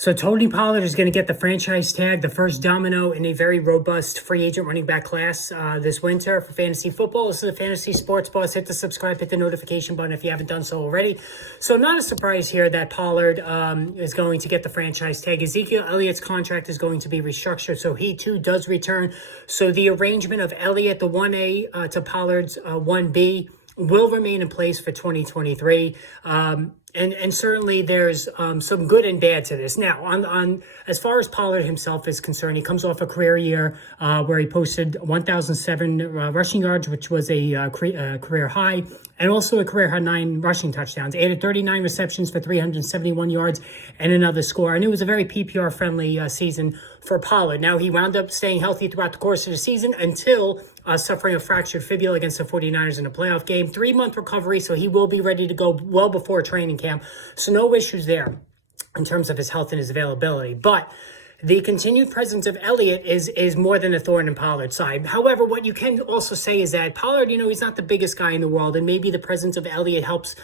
So Tony Pollard is going to get the franchise tag, the first domino in a very robust free agent running back class this winter for fantasy football. This is a Fantasy Sports Boss. Hit the subscribe, hit the notification button if you haven't done so already. So not a surprise here that Pollard is going to get the franchise tag. Ezekiel Elliott's contract is going to be restructured, so he too does return. So the arrangement of Elliott, the 1A, to Pollard's 1B will remain in place for 2023. And certainly there's some good and bad to this. Now, on as far as Pollard himself is concerned, he comes off a career year where he posted 1,007 rushing yards, which was a career high, and also a career high 9 rushing touchdowns. Added 39 receptions for 371 yards and another score. And it was a very PPR-friendly season for Pollard. Now, he wound up staying healthy throughout the course of the season until suffering a fractured fibula against the 49ers in a playoff game. 3-month recovery, so he will be ready to go well before training camp. So no issues there in terms of his health and his availability. But the continued presence of Elliott is more than a thorn in Pollard's side. However, what you can also say is that Pollard, he's not the biggest guy in the world, and maybe the presence of Elliott helps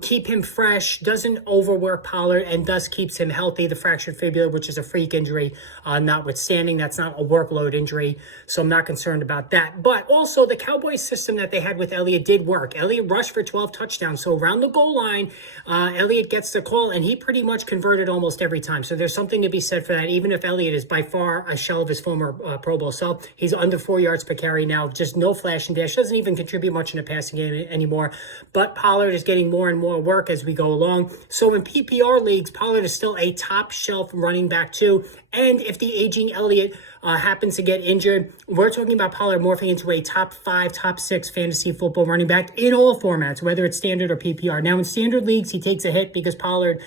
keep him fresh, doesn't overwork Pollard, and thus keeps him healthy. The fractured fibula, which is a freak injury, notwithstanding, that's not a workload injury, so I'm not concerned about that. But also, the Cowboys system that they had with Elliott did work. Elliott rushed for 12 touchdowns, so around the goal line, Elliott gets the call, and he pretty much converted almost every time. So there's something to be said for that. Even if Elliott is by far a shell of his former Pro Bowl self, he's under 4 yards per carry now, just no flash and dash, doesn't even contribute much in the passing game anymore. But Pollard is getting more and more work as we go along. So in PPR leagues, Pollard is still a top shelf running back too. And if the aging Elliott happens to get injured, we're talking about Pollard morphing into a top 5, top 6 fantasy football running back in all formats, whether it's standard or PPR. Now, in standard leagues, he takes a hit because Pollard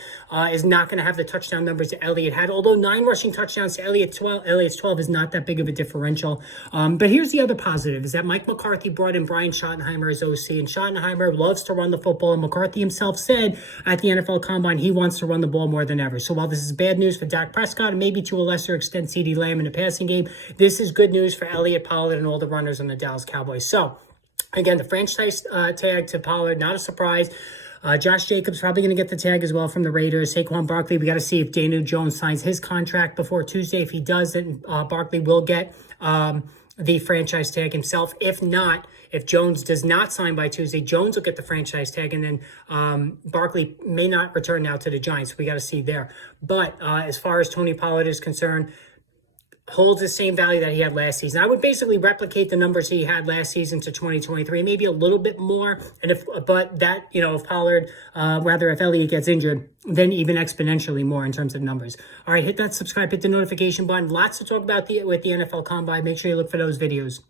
is not going to have the touchdown numbers that Elliott had. Although 9 rushing touchdowns to Elliott's 12 is not that big of a differential. But here's the other positive, is that Mike McCarthy brought in Brian Schottenheimer as OC, and Schottenheimer loves to run the football, and McCarthy himself said at the NFL Combine he wants to run the ball more than ever. So while this is bad news for Dak Prescott, and maybe to a lesser extent CeeDee Lamb in the passing game, this is good news for Elliott, Pollard, and all the runners on the Dallas Cowboys. So, again, the franchise tag to Pollard, not a surprise. Josh Jacobs probably going to get the tag as well from the Raiders. Saquon Barkley, we got to see if Daniel Jones signs his contract before Tuesday. If he does, then Barkley will get the franchise tag himself. If not, if Jones does not sign by Tuesday, Jones will get the franchise tag, and then Barkley may not return now to the Giants. We got to see there. But as far as Tony Pollard is concerned, holds the same value that he had last season. I would basically replicate the numbers he had last season to 2023, maybe a little bit more. And if Pollard, if Elliott gets injured, then even exponentially more in terms of numbers. All right, hit that subscribe, hit the notification button. Lots to talk about with the NFL Combine. Make sure you look for those videos.